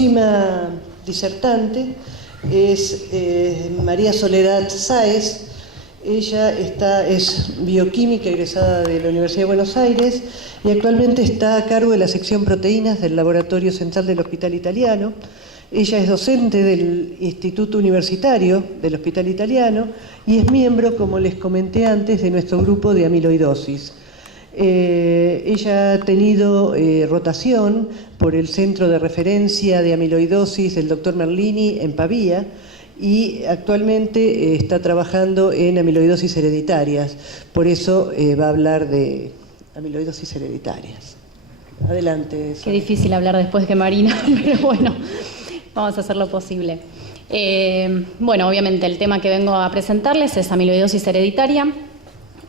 próxima disertante es María Soledad Sáez. Ella es bioquímica egresada de la Universidad de Buenos Aires y actualmente está a cargo de la sección proteínas del Laboratorio Central del Hospital Italiano. Ella es docente del Instituto Universitario del Hospital Italiano y es miembro, como les comenté antes, de nuestro grupo de amiloidosis. Ella ha tenido rotación por el Centro de Referencia de Amiloidosis del Dr. Merlini en Pavía y actualmente está trabajando en amiloidosis hereditarias. Por eso va a hablar de amiloidosis hereditarias. Adelante. Qué difícil hablar después que Marina, pero bueno, vamos a hacer lo posible. Bueno, obviamente el tema que vengo a presentarles es amiloidosis hereditaria.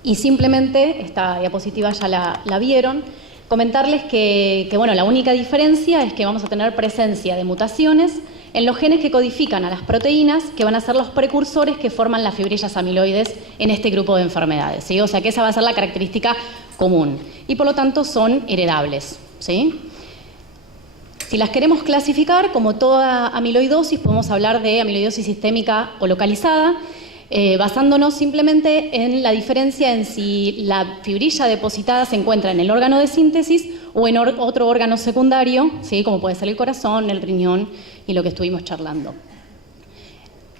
Y simplemente, esta diapositiva ya la vieron, comentarles que bueno, la única diferencia es que vamos a tener presencia de mutaciones en los genes que codifican a las proteínas que van a ser los precursores que forman las fibrillas amiloides en este grupo de enfermedades, ¿sí? O sea que esa va a ser la característica común y por lo tanto son heredables, ¿sí? Si las queremos clasificar, como toda amiloidosis, podemos hablar de amiloidosis sistémica o localizada, basándonos simplemente en la diferencia en si la fibrilla depositada se encuentra en el órgano de síntesis o en otro órgano secundario, ¿sí? Como puede ser el corazón, el riñón y lo que estuvimos charlando.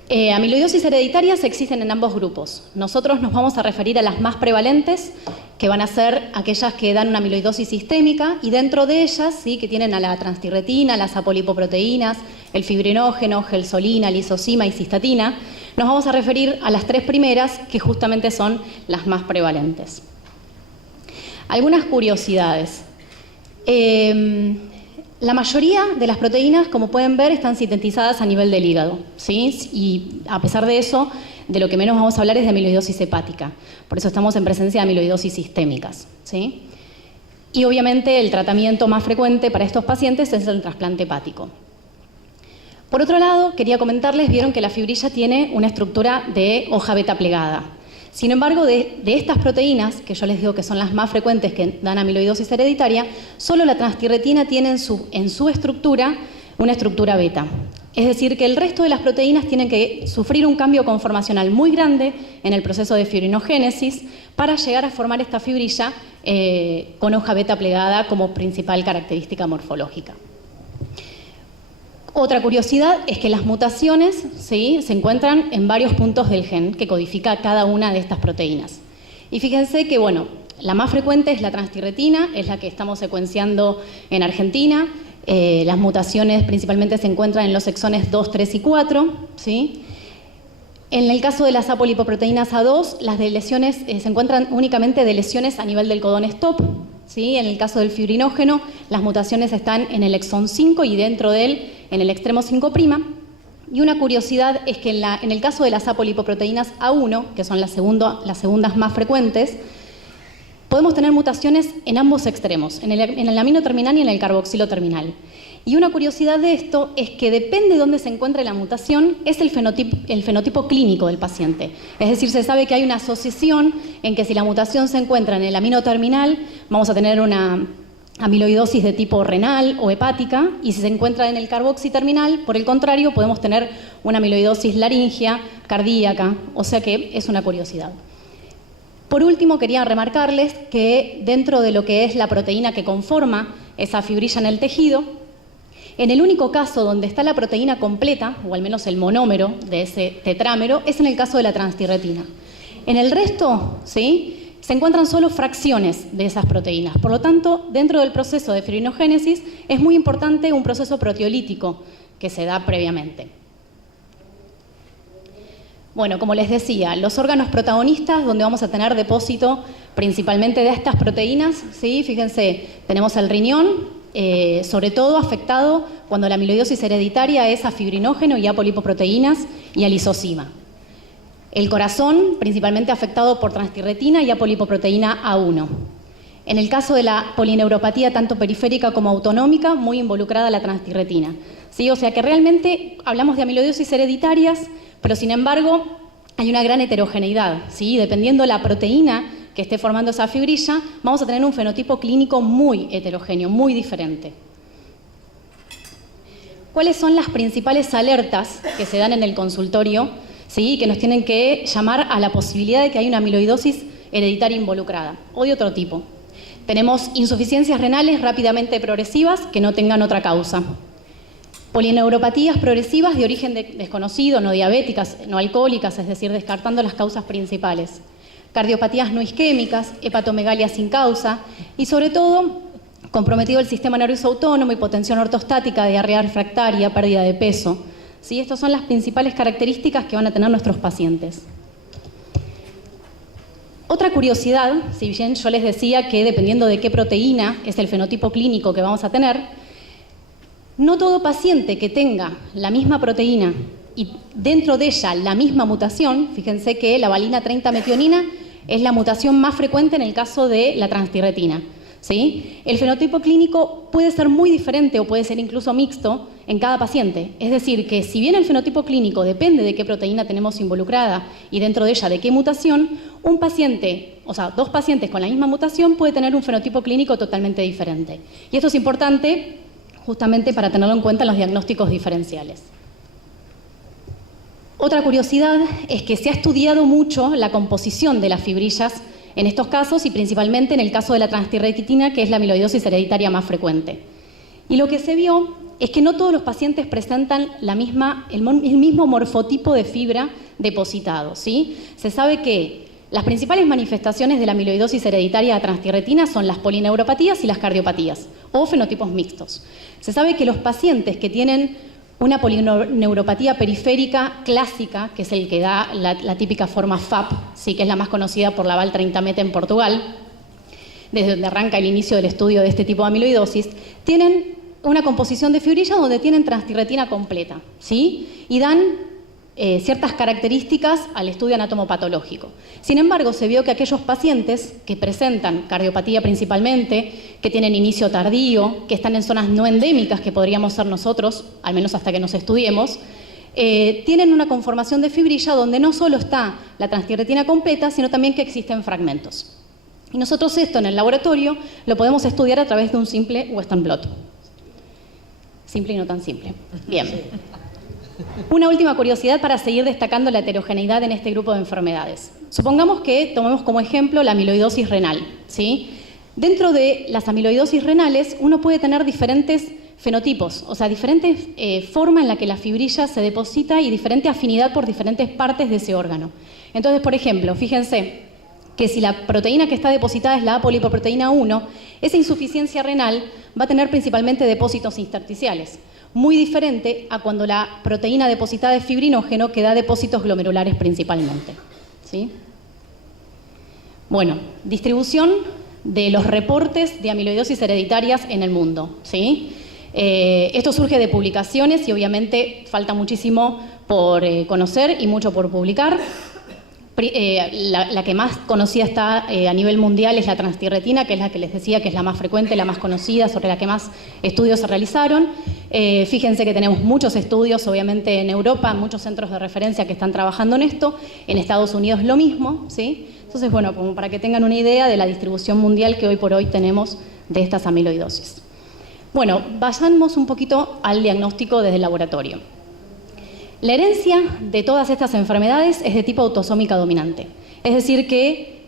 Amiloidosis hereditarias existen en ambos grupos. Nosotros nos vamos a referir a las más prevalentes, que van a ser aquellas que dan una amiloidosis sistémica, y dentro de ellas, ¿sí? Que tienen a la transtirretina, las apolipoproteínas, el fibrinógeno, gelsolina, lisozima y cistatina. Nos vamos a referir a las tres primeras, que justamente son las más prevalentes. Algunas curiosidades. La mayoría de las proteínas, como pueden ver, están sintetizadas a nivel del hígado, ¿sí? Y a pesar de eso, de lo que menos vamos a hablar es de amiloidosis hepática. Por eso estamos en presencia de amiloidosis sistémicas, ¿sí? Y obviamente el tratamiento más frecuente para estos pacientes es el trasplante hepático. Por otro lado, quería comentarles, vieron que la fibrilla tiene una estructura de hoja beta plegada. Sin embargo, de estas proteínas, que yo les digo que son las más frecuentes que dan amiloidosis hereditaria, solo la transtirretina tiene en su estructura una estructura beta. Es decir, que el resto de las proteínas tienen que sufrir un cambio conformacional muy grande en el proceso de fibrinogénesis para llegar a formar esta fibrilla con hoja beta plegada como principal característica morfológica. Otra curiosidad es que las mutaciones, ¿sí?, se encuentran en varios puntos del gen que codifica cada una de estas proteínas. Y fíjense que, bueno, la más frecuente es la transtirretina, es la que estamos secuenciando en Argentina. Las mutaciones principalmente se encuentran en los exones 2, 3 y 4, ¿sí? En el caso de las apolipoproteínas A2, las de lesiones se encuentran únicamente de lesiones a nivel del codón stop, ¿sí? En el caso del fibrinógeno, las mutaciones están en el exón 5 y dentro de él en el extremo 5'. Y una curiosidad es que en el caso de las apolipoproteínas A1, que son las segundas más frecuentes, podemos tener mutaciones en ambos extremos, en el amino terminal y en el carboxilo terminal. Y una curiosidad de esto es que depende de dónde se encuentre la mutación, es el fenotipo clínico del paciente. Es decir, se sabe que hay una asociación en que si la mutación se encuentra en el amino terminal, vamos a tener una amiloidosis de tipo renal o hepática, y si se encuentra en el carboxiterminal, por el contrario, podemos tener una amiloidosis laríngea, cardíaca, o sea que es una curiosidad. Por último, quería remarcarles que dentro de lo que es la proteína que conforma esa fibrilla en el tejido, en el único caso donde está la proteína completa, o al menos el monómero de ese tetrámero, es en el caso de la transtirretina. En el resto, ¿sí?, se encuentran solo fracciones de esas proteínas. Por lo tanto, dentro del proceso de fibrinogénesis es muy importante un proceso proteolítico que se da previamente. Bueno, como les decía, los órganos protagonistas donde vamos a tener depósito principalmente de estas proteínas, ¿sí? Fíjense, tenemos el riñón, sobre todo afectado cuando la amiloidosis hereditaria es a fibrinógeno y a apolipoproteínas y a lisozima. El corazón, principalmente afectado por transtirretina y apolipoproteína A1. En el caso de la polineuropatía, tanto periférica como autonómica, muy involucrada la transtirretina, ¿sí? O sea que realmente hablamos de amiloidosis hereditarias, pero sin embargo hay una gran heterogeneidad, ¿sí? Dependiendo la proteína que esté formando esa fibrilla, vamos a tener un fenotipo clínico muy heterogéneo, muy diferente. ¿cuáles son las principales alertas que se dan en el consultorio, ¿sí? Que nos tienen que llamar a la posibilidad de que hay una amiloidosis hereditaria involucrada o de otro tipo? Tenemos insuficiencias renales rápidamente progresivas que no tengan otra causa. Polineuropatías progresivas de origen desconocido, no diabéticas, no alcohólicas, es decir, descartando las causas principales. Cardiopatías no isquémicas, hepatomegalia sin causa y, sobre todo, comprometido el sistema nervioso autónomo, hipotensión ortostática, diarrea refractaria, pérdida de peso. ¿Sí? Estas son las principales características que van a tener nuestros pacientes. Otra curiosidad, si bien yo les decía que dependiendo de qué proteína es el fenotipo clínico que vamos a tener, no todo paciente que tenga la misma proteína y dentro de ella la misma mutación, fíjense que la valina 30-metionina es la mutación más frecuente en el caso de la transtirretina, ¿sí? El fenotipo clínico puede ser muy diferente o puede ser incluso mixto en cada paciente. Es decir, que si bien el fenotipo clínico depende de qué proteína tenemos involucrada y dentro de ella de qué mutación, un paciente, o sea, dos pacientes con la misma mutación puede tener un fenotipo clínico totalmente diferente. Y esto es importante justamente para tenerlo en cuenta en los diagnósticos diferenciales. Otra curiosidad es que se ha estudiado mucho la composición de las fibrillas en estos casos y principalmente en el caso de la transtirretina, que es la amiloidosis hereditaria más frecuente. Y lo que se vio es que no todos los pacientes presentan el mismo morfotipo de fibra depositado, ¿sí? Se sabe que las principales manifestaciones de la amiloidosis hereditaria a transtirretina son las polineuropatías y las cardiopatías, o fenotipos mixtos. Se sabe que los pacientes que tienen una polineuropatía periférica clásica, que es el que da la típica forma FAP, ¿sí? Que es la más conocida por la Val 30-MET en Portugal, desde donde arranca el inicio del estudio de este tipo de amiloidosis, tienen una composición de fibrilla donde tienen transtirretina completa, ¿sí? Y dan ciertas características al estudio anatomopatológico. Sin embargo, se vio que aquellos pacientes que presentan cardiopatía principalmente, que tienen inicio tardío, que están en zonas no endémicas, que podríamos ser nosotros, al menos hasta que nos estudiemos, tienen una conformación de fibrilla donde no solo está la transtirretina completa, sino también que existen fragmentos. Y nosotros esto en el laboratorio lo podemos estudiar a través de un simple Western blot. Simple y no tan simple. Bien. Una última curiosidad para seguir destacando la heterogeneidad en este grupo de enfermedades. Supongamos que tomemos como ejemplo la amiloidosis renal, ¿sí? Dentro de las amiloidosis renales uno puede tener diferentes fenotipos, o sea, diferentes formas en la que la fibrilla se deposita y diferente afinidad por diferentes partes de ese órgano. Entonces, por ejemplo, fíjense que si la proteína que está depositada es la apolipoproteína 1, esa insuficiencia renal va a tener principalmente depósitos intersticiales. Muy diferente a cuando la proteína depositada es fibrinógeno, que da depósitos glomerulares principalmente, ¿sí? Bueno, distribución de los reportes de amiloidosis hereditarias en el mundo, ¿sí? Esto surge de publicaciones y obviamente falta muchísimo por conocer y mucho por publicar. La que más conocida está a nivel mundial es la transtirretina, que es la que les decía que es la más frecuente, la más conocida, sobre la que más estudios se realizaron. Fíjense que tenemos muchos estudios, obviamente en Europa, muchos centros de referencia que están trabajando en esto, en Estados Unidos lo mismo, ¿sí? Entonces, bueno, como para que tengan una idea de la distribución mundial que hoy por hoy tenemos de estas amiloidosis. Bueno, vayamos un poquito al diagnóstico desde el laboratorio. La herencia de todas estas enfermedades es de tipo autosómica dominante. Es decir, que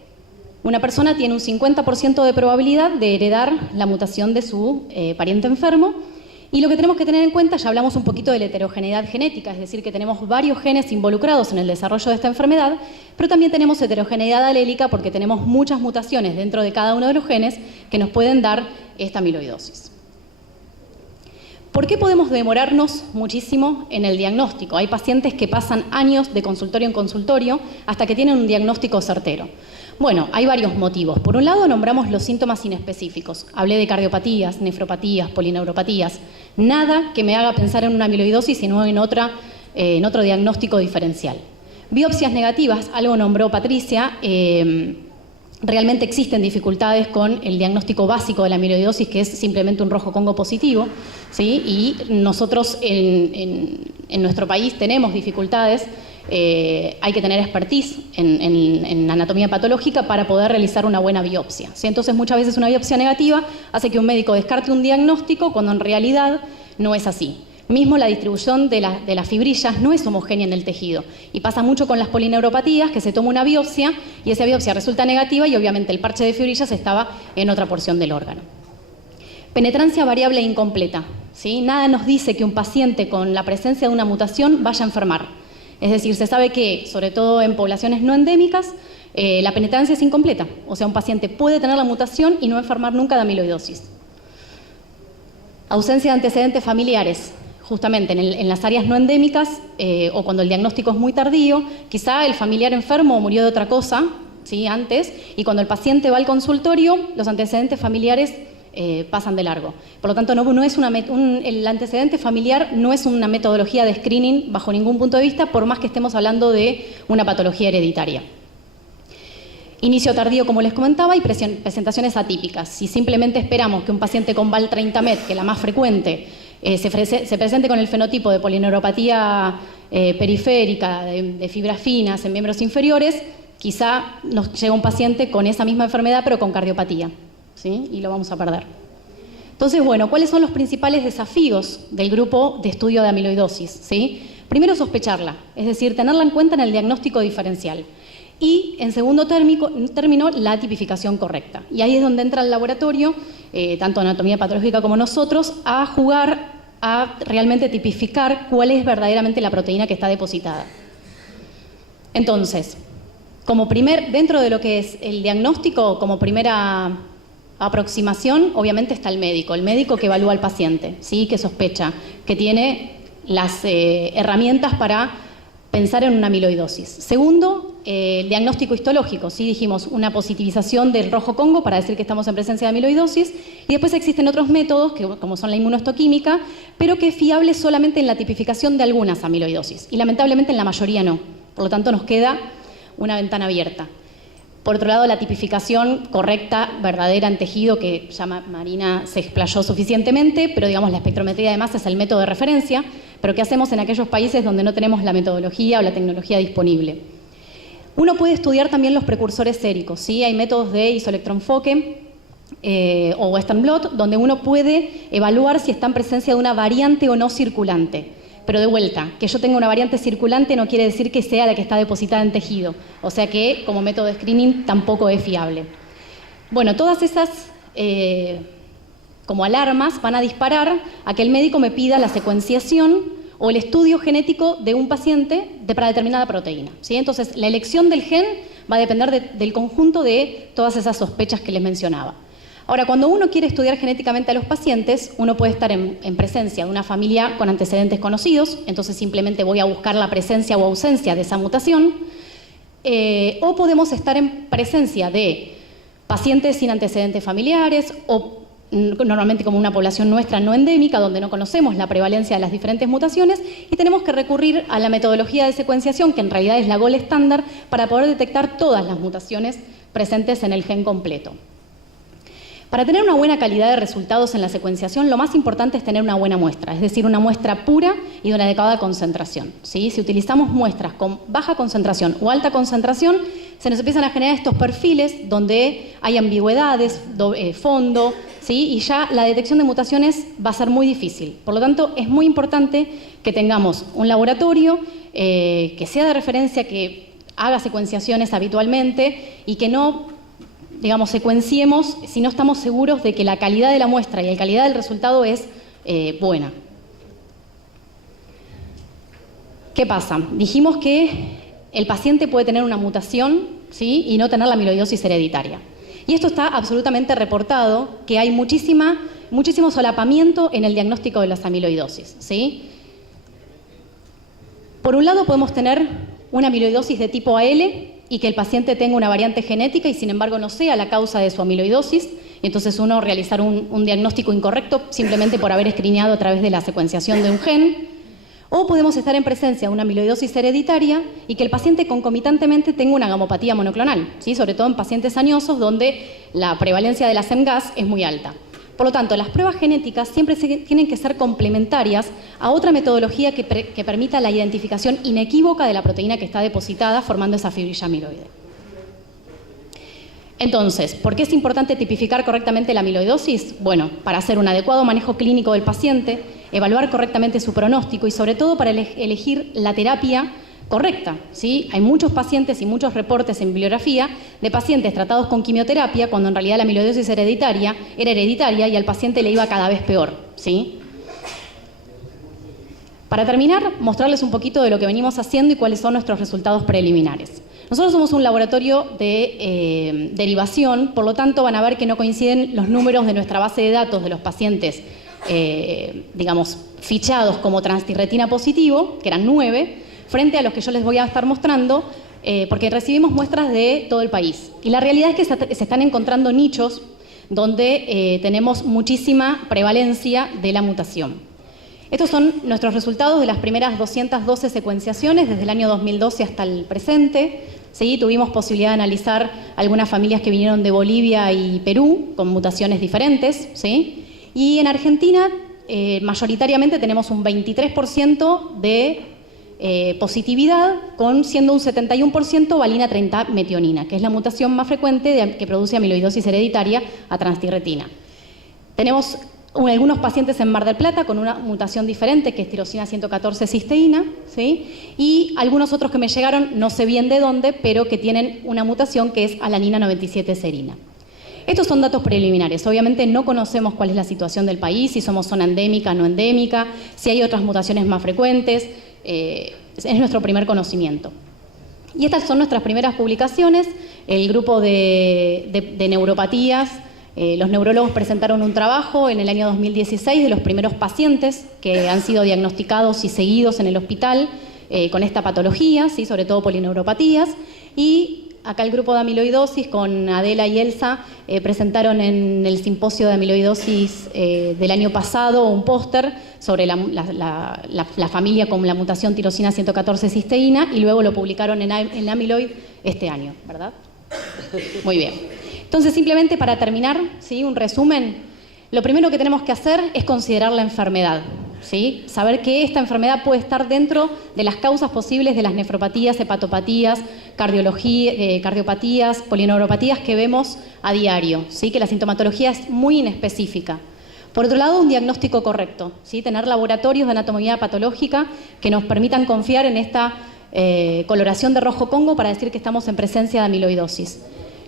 una persona tiene un 50% de probabilidad de heredar la mutación de su pariente enfermo. Y lo que tenemos que tener en cuenta, ya hablamos un poquito de la heterogeneidad genética, es decir, que tenemos varios genes involucrados en el desarrollo de esta enfermedad, pero también tenemos heterogeneidad alélica porque tenemos muchas mutaciones dentro de cada uno de los genes que nos pueden dar esta amiloidosis. ¿Por qué podemos demorarnos muchísimo en el diagnóstico? Hay pacientes que pasan años de consultorio en consultorio hasta que tienen un diagnóstico certero. Bueno, hay varios motivos. Por un lado, nombramos los síntomas inespecíficos. Hablé de cardiopatías, nefropatías, polineuropatías. Nada que me haga pensar en una amiloidosis, sino en otro diagnóstico diferencial. Biopsias negativas, algo nombró Patricia. Realmente existen dificultades con el diagnóstico básico de la amiloidosis, que es simplemente un rojo congo positivo, ¿sí? Y nosotros en nuestro país tenemos dificultades. Hay que tener expertise en anatomía patológica para poder realizar una buena biopsia, ¿sí? Entonces, muchas veces una biopsia negativa hace que un médico descarte un diagnóstico cuando en realidad no es así. Mismo la distribución de las fibrillas no es homogénea en el tejido y pasa mucho con las polineuropatías, que se toma una biopsia y esa biopsia resulta negativa y obviamente el parche de fibrillas estaba en otra porción del órgano. Penetrancia variable e incompleta, ¿sí? Nada nos dice que un paciente con la presencia de una mutación vaya a enfermar. Es decir, se sabe que, sobre todo en poblaciones no endémicas, la penetrancia es incompleta. O sea, un paciente puede tener la mutación y no enfermar nunca de amiloidosis. Ausencia de antecedentes familiares. Justamente en las áreas no endémicas o cuando el diagnóstico es muy tardío, quizá el familiar enfermo murió de otra cosa, ¿sí? Antes, y cuando el paciente va al consultorio, los antecedentes familiares pasan de largo. Por lo tanto, el antecedente familiar no es una metodología de screening bajo ningún punto de vista, por más que estemos hablando de una patología hereditaria. Inicio tardío, como les comentaba, y presentaciones atípicas. Si simplemente esperamos que un paciente con VAL30-MET, que es la más frecuente, se presente con el fenotipo de polineuropatía periférica, de fibras finas en miembros inferiores, quizá nos llega un paciente con esa misma enfermedad, pero con cardiopatía, ¿sí? Y lo vamos a perder. Entonces, bueno, ¿cuáles son los principales desafíos del grupo de estudio de amiloidosis? ¿Sí? Primero, sospecharla, es decir, tenerla en cuenta en el diagnóstico diferencial. Y, en segundo término, la tipificación correcta. Y ahí es donde entra el laboratorio, tanto anatomía patológica como nosotros, a jugar a realmente tipificar cuál es verdaderamente la proteína que está depositada. Entonces, dentro de lo que es el diagnóstico, como primera aproximación, obviamente está el médico que evalúa al paciente, ¿sí? Que sospecha, que tiene las herramientas para pensar en una amiloidosis. Segundo, el diagnóstico histológico, ¿sí? Dijimos una positivización del rojo Congo para decir que estamos en presencia de amiloidosis, y después existen otros métodos, como son la inmunohistoquímica, pero que es fiable solamente en la tipificación de algunas amiloidosis, y lamentablemente en la mayoría no. Por lo tanto, nos queda una ventana abierta. Por otro lado, la tipificación correcta, verdadera en tejido, que ya Marina se explayó suficientemente, pero digamos la espectrometría además es el método de referencia, pero ¿qué hacemos en aquellos países donde no tenemos la metodología o la tecnología disponible? Uno puede estudiar también los precursores séricos, ¿sí? Hay métodos de isoelectroenfoque o Western blot, donde uno puede evaluar si está en presencia de una variante o no circulante. Pero de vuelta, que yo tenga una variante circulante no quiere decir que sea la que está depositada en tejido. O sea que, como método de screening, tampoco es fiable. Bueno, todas esas como alarmas van a disparar a que el médico me pida la secuenciación o el estudio genético de un paciente para determinada proteína, ¿sí? Entonces, la elección del gen va a depender del conjunto de todas esas sospechas que les mencionaba. Ahora, cuando uno quiere estudiar genéticamente a los pacientes, uno puede estar en presencia de una familia con antecedentes conocidos, entonces simplemente voy a buscar la presencia o ausencia de esa mutación, o podemos estar en presencia de pacientes sin antecedentes familiares o normalmente como una población nuestra no endémica, donde no conocemos la prevalencia de las diferentes mutaciones y tenemos que recurrir a la metodología de secuenciación, que en realidad es la gold estándar, para poder detectar todas las mutaciones presentes en el gen completo. Para tener una buena calidad de resultados en la secuenciación, lo más importante es tener una buena muestra, es decir, una muestra pura y de una adecuada concentración, ¿sí? Si utilizamos muestras con baja concentración o alta concentración, se nos empiezan a generar estos perfiles donde hay ambigüedades, fondo, ¿sí? Y ya la detección de mutaciones va a ser muy difícil. Por lo tanto, es muy importante que tengamos un laboratorio que sea de referencia, que haga secuenciaciones habitualmente y que no, digamos, secuenciemos si no estamos seguros de que la calidad de la muestra y la calidad del resultado es buena. ¿Qué pasa? Dijimos que el paciente puede tener una mutación, ¿sí? Y no tener la amiloidosis hereditaria. Y esto está absolutamente reportado, que hay muchísimo solapamiento en el diagnóstico de las amiloidosis, ¿sí? Por un lado podemos tener una amiloidosis de tipo AL y que el paciente tenga una variante genética y sin embargo no sea la causa de su amiloidosis, y entonces uno realizar un diagnóstico incorrecto simplemente por haber escrineado a través de la secuenciación de un gen. O podemos estar en presencia de una amiloidosis hereditaria y que el paciente concomitantemente tenga una gamopatía monoclonal, ¿sí? Sobre todo en pacientes añosos donde la prevalencia de la SEMGAS es muy alta. Por lo tanto, las pruebas genéticas siempre tienen que ser complementarias a otra metodología que permita la identificación inequívoca de la proteína que está depositada formando esa fibrilla amiloide. Entonces, ¿por qué es importante tipificar correctamente la amiloidosis? Bueno, para hacer un adecuado manejo clínico del paciente, evaluar correctamente su pronóstico y sobre todo para elegir la terapia correcta, ¿sí? Hay muchos pacientes y muchos reportes en bibliografía de pacientes tratados con quimioterapia cuando en realidad la amiloidosis era hereditaria y al paciente le iba cada vez peor, ¿sí? Para terminar, mostrarles un poquito de lo que venimos haciendo y cuáles son nuestros resultados preliminares. Nosotros somos un laboratorio de derivación, por lo tanto van a ver que no coinciden los números de nuestra base de datos de los pacientes, digamos, fichados como transtirretina positivo, que eran 9, frente a los que yo les voy a estar mostrando, porque recibimos muestras de todo el país. Y la realidad es que se están encontrando nichos donde tenemos muchísima prevalencia de la mutación. Estos son nuestros resultados de las primeras 212 secuenciaciones desde el año 2012 hasta el presente. ¿Sí? Tuvimos posibilidad de analizar algunas familias que vinieron de Bolivia y Perú con mutaciones diferentes, ¿sí? Y en Argentina mayoritariamente tenemos un 23% de positividad, siendo un 71% valina 30 metionina, que es la mutación más frecuente que produce amiloidosis hereditaria a transtirretina. Tenemos algunos pacientes en Mar del Plata con una mutación diferente, que es tirosina 114 cisteína, ¿sí? Y algunos otros que me llegaron, no sé bien de dónde, pero que tienen una mutación que es alanina 97 serina. Estos son datos preliminares. Obviamente no conocemos cuál es la situación del país, si somos zona endémica, no endémica, si hay otras mutaciones más frecuentes. Es nuestro primer conocimiento. Y estas son nuestras primeras publicaciones. El grupo de neuropatías, los neurólogos presentaron un trabajo en el año 2016 de los primeros pacientes que han sido diagnosticados y seguidos en el hospital con esta patología, ¿sí? Sobre todo polineuropatías. Y acá el grupo de amiloidosis con Adela y Elsa presentaron en el simposio de amiloidosis del año pasado un póster sobre la familia con la mutación tirosina 114 cisteína y luego lo publicaron en Amiloid este año, ¿verdad? Muy bien. Entonces, simplemente para terminar, ¿sí? Un resumen, lo primero que tenemos que hacer es considerar la enfermedad, ¿sí? Saber que esta enfermedad puede estar dentro de las causas posibles de las nefropatías, hepatopatías, cardiopatías, polineuropatías que vemos a diario, ¿sí? Que la sintomatología es muy inespecífica. Por otro lado, un diagnóstico correcto, ¿sí? Tener laboratorios de anatomía patológica que nos permitan confiar en esta coloración de rojo Congo para decir que estamos en presencia de amiloidosis.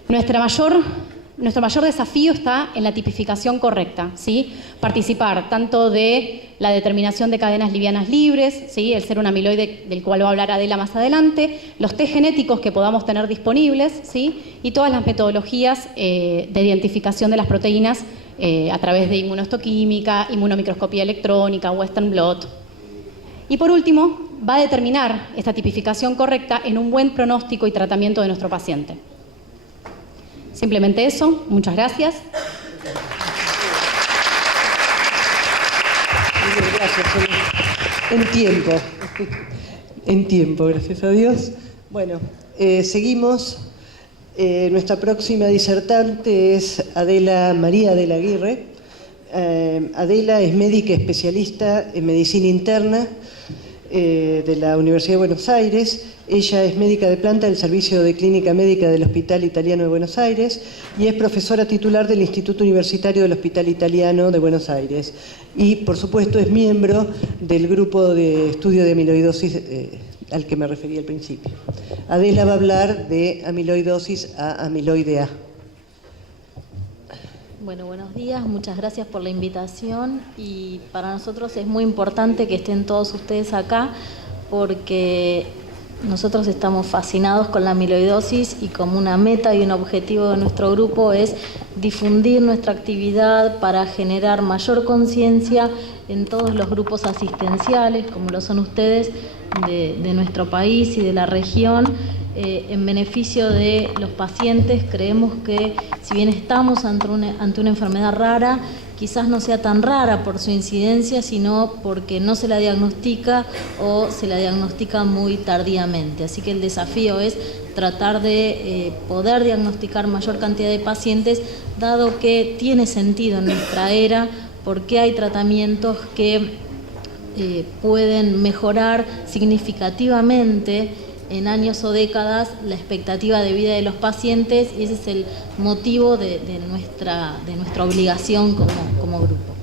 Nuestro mayor desafío está en la tipificación correcta, ¿sí? Participar tanto de la determinación de cadenas livianas libres, ¿sí? El ser un amiloide del cual va a hablar Adela más adelante, los test genéticos que podamos tener disponibles, ¿sí? Y todas las metodologías de identificación de las proteínas a través de inmunohistoquímica, inmunomicroscopía electrónica, Western blot. Y por último, va a determinar esta tipificación correcta en un buen pronóstico y tratamiento de nuestro paciente. Simplemente eso. Muchas gracias. Gracias. En tiempo, gracias a Dios. Bueno, seguimos. Nuestra próxima disertante es María Adela Aguirre. Adela es médica especialista en medicina interna de la Universidad de Buenos Aires. Ella es médica de planta del Servicio de Clínica Médica del Hospital Italiano de Buenos Aires y es profesora titular del Instituto Universitario del Hospital Italiano de Buenos Aires. Y, por supuesto, es miembro del grupo de estudio de amiloidosis al que me referí al principio. Adela va a hablar de amiloidosis a amiloide A. Bueno, buenos días, muchas gracias por la invitación y para nosotros es muy importante que estén todos ustedes acá porque nosotros estamos fascinados con la amiloidosis y como una meta y un objetivo de nuestro grupo es difundir nuestra actividad para generar mayor conciencia en todos los grupos asistenciales, como lo son ustedes, de nuestro país y de la región, en beneficio de los pacientes. Creemos que si bien estamos ante una enfermedad rara, quizás no sea tan rara por su incidencia, sino porque no se la diagnostica o se la diagnostica muy tardíamente. Así que el desafío es tratar de poder diagnosticar mayor cantidad de pacientes, dado que tiene sentido en nuestra era, porque hay tratamientos que pueden mejorar significativamente en años o décadas la expectativa de vida de los pacientes, y ese es el motivo de nuestra obligación como grupo.